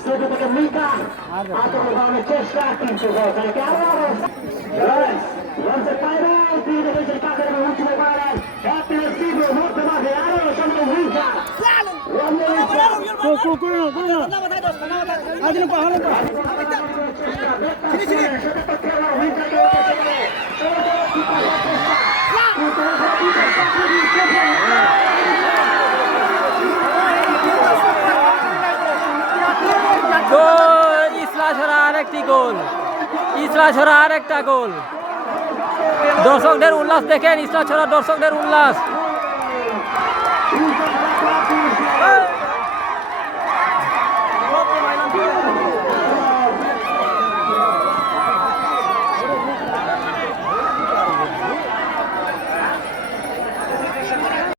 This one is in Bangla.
Studio থেকে মিকা আত্মনির্ভরের চেষ্টা কিন্তু লঞ্চের পায়রা দুই দেশের কাছের উঁচু পাড়ার একটা সিগো মধ্যে মাঝে আরো সামনে মিকা গোল ইসলা ছড়া আরেকটি গোল, ইসলা ছড়া আরেকটা গোল। দর্শকদের উল্লাস দেখেন, ইসলা ছড়া দর্শকদের উল্লাস।